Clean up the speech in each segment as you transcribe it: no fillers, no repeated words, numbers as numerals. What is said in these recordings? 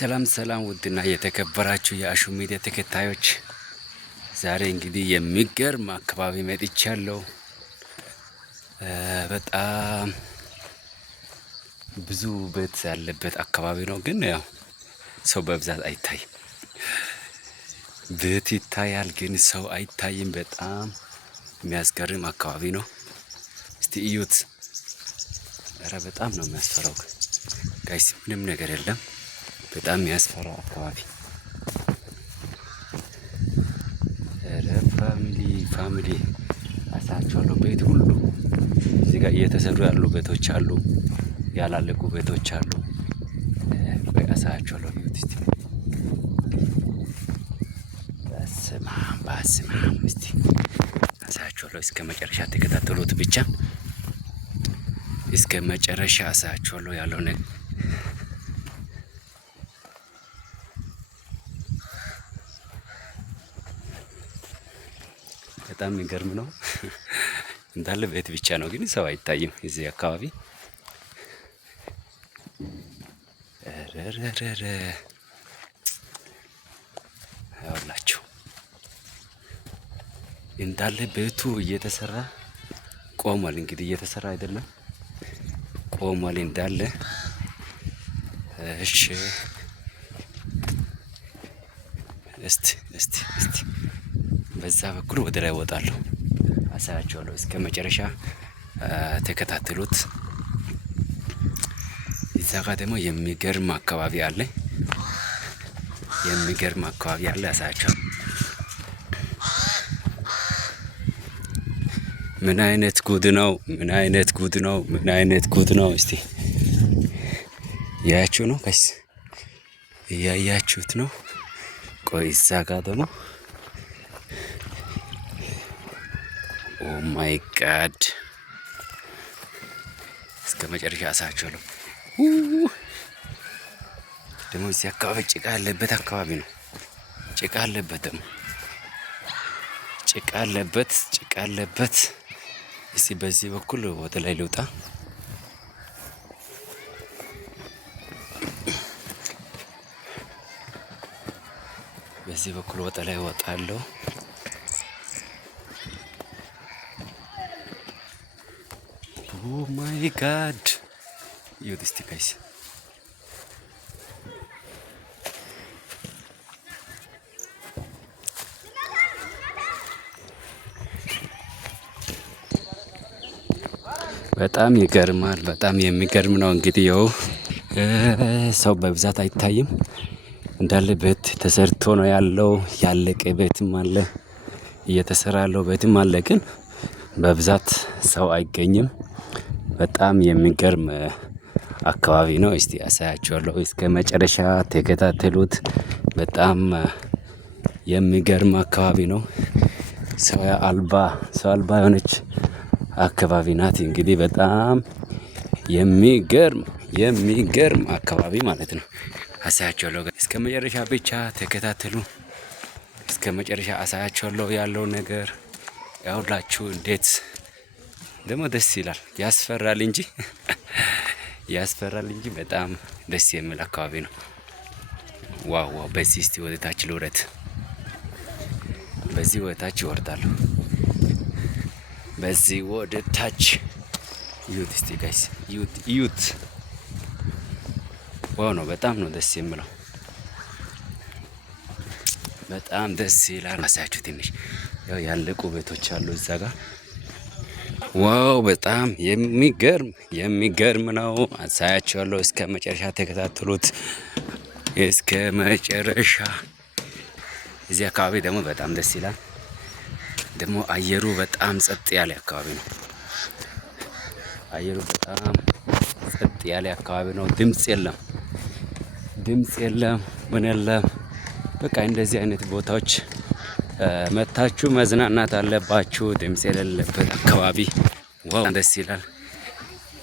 ሰላም ሰላም ውድና የተከበራችሁ የአሹ ሚዲያ ተከታዮች፣ ዛሬ እንግዲህ የሚገርም አካባቢ መጥቻለሁ። በጣም ብዙ ቤት ያለበት አካባቢ ነው፣ ግን ያው ሰው በብዛት አይታይም። ቤት ይታያል፣ ግን ሰው አይታይም። በጣም የሚያስገርም አካባቢ ነው። እስቲ እዩት። ኧረ በጣም ነው የሚያስፈራው ጋይስ፣ ምንም ነገር የለም። በጣም የሚያስፈራ አካባቢ። ፋሚሊ አሳያችኋለሁ። ቤት ሁሉ እዚህ ጋር እየተሰሩ ያሉ ቤቶች አሉ፣ ያላለቁ ቤቶች አሉ። አሳያችኋለሁ። በስማም እስቲ አሳያችኋለሁ። እስከ መጨረሻ ተከታተሉት ብቻ፣ እስከ መጨረሻ አሳያችኋለሁ ያለው ነገር። በጣም የሚገርም ነው። እንዳለ ቤት ብቻ ነው፣ ግን ሰው አይታይም እዚህ አካባቢ። ያውላችሁ እንዳለ ቤቱ እየተሰራ ቆሟል። እንግዲህ እየተሰራ አይደለም፣ ቆሟል እንዳለ። እሺ እስቲ በዛ በኩል ወደ ላይ ወጣለሁ፣ አሳያችኋለሁ። እስከ መጨረሻ ተከታተሉት። እዛ ጋር ደግሞ የሚገርም አካባቢ አለ፣ አሳያችኋለሁ። ምን አይነት ጉድ ነው! እስቲ ያያችሁ ነው ጋይስ፣ እያያችሁት ነው። ቆይ እዛ ጋር ደግሞ ኦ ማይ ጋድ፣ እስከ መጨረሻ አሳያችኋለሁ። ደግሞ እዚህ አካባቢ ጭቃ ያለበት አካባቢ ነው። ጭቃ አለበት። እስቲ በዚህ በኩል ወደ ላይ ልውጣ። በዚህ በኩል ወደ ላይ ወጣለሁ። ኦ ማይ ጋድ፣ ይሁት እስቲ ጋይስ፣ በጣም ይገርማል። በጣም የሚገርም ነው። እንግዲህ ያው ሰው በብዛት አይታይም። እንዳለ ቤት ተሰርቶ ነው ያለው። ያለቀ ቤትም አለ፣ እየተሰራ ያለው ቤትም አለ፣ ግን በብዛት ሰው አይገኝም። በጣም የሚገርም አካባቢ ነው። እስቲ አሳያችኋለሁ። እስከ መጨረሻ ተከታተሉት። በጣም የሚገርም አካባቢ ነው። ሰው አልባ የሆነች አካባቢ ናት። እንግዲህ በጣም የሚገርም አካባቢ ማለት ነው። አሳያችኋለሁ። እስከ መጨረሻ ብቻ ተከታተሉ። እስከ መጨረሻ አሳያችኋለሁ ያለው ነገር። ያውላችሁ እንዴት ደግሞ ደስ ይላል። ያስፈራል እንጂ በጣም ደስ የሚል አካባቢ ነው። ዋው! በዚህ እስቲ ወደ ታች ልውረድ። በዚህ ወደ ታች ይወርዳለሁ። በዚህ ወደ ታች ዩት እስቲ ጋይስ፣ ዩት ዋው ነው። በጣም ነው ደስ የሚለው። በጣም ደስ ይላል። አሳያችሁ ትንሽ ያው ያለቁ ቤቶች አሉ እዛ ጋር። ዋው! በጣም የሚገርም ነው። አሳያችኋለሁ። እስከ መጨረሻ ተከታተሉት። እስከ መጨረሻ። እዚህ አካባቢ ደግሞ በጣም ደስ ይላል። ደግሞ አየሩ በጣም ጸጥ ያለ አካባቢ ነው። ድምጽ የለም፣ ምን የለም። በቃ እንደዚህ አይነት ቦታዎች መታችሁ መዝናናት አለባችሁ። ድምጽ የሌለበት አካባቢ። ዋው! ደስ ይላል።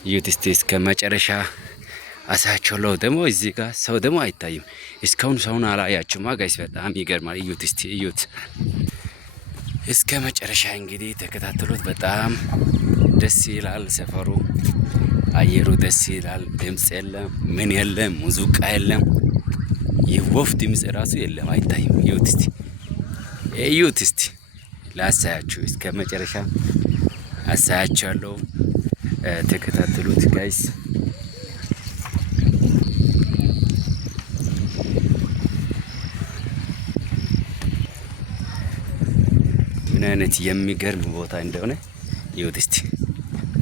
ዩት እስቲ እስከ መጨረሻ አሳያችኋለሁ። ደግሞ እዚህ ጋር ሰው ደግሞ አይታይም። እስካሁን ሰውን አላያችሁማ ጋይስ። በጣም ይገርማል። ዩት እስቲ እዩት እስከ መጨረሻ። እንግዲህ ተከታተሉት። በጣም ደስ ይላል ሰፈሩ። አየሩ ደስ ይላል። ድምጽ የለም፣ ምን የለም፣ ሙዚቃ የለም። የወፍ ድምጽ ራሱ የለም አይታይም። እዩት እስቲ ላሳያችሁ እስከ መጨረሻ አሳያችኋለሁ። ተከታተሉት ጋይስ። ምን አይነት የሚገርም ቦታ እንደሆነ ይሁት እስቲ።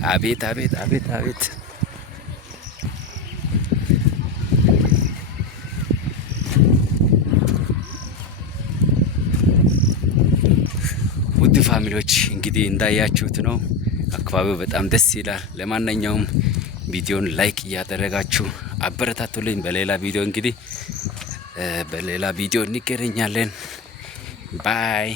አቤት አቤት አቤት አቤት! ውድ ፋሚሊዎች እንግዲህ እንዳያችሁት ነው። አካባቢው በጣም ደስ ይላል። ለማንኛውም ቪዲዮን ላይክ እያደረጋችሁ አበረታቱልኝ። በሌላ ቪዲዮ እንገናኛለን። ባይ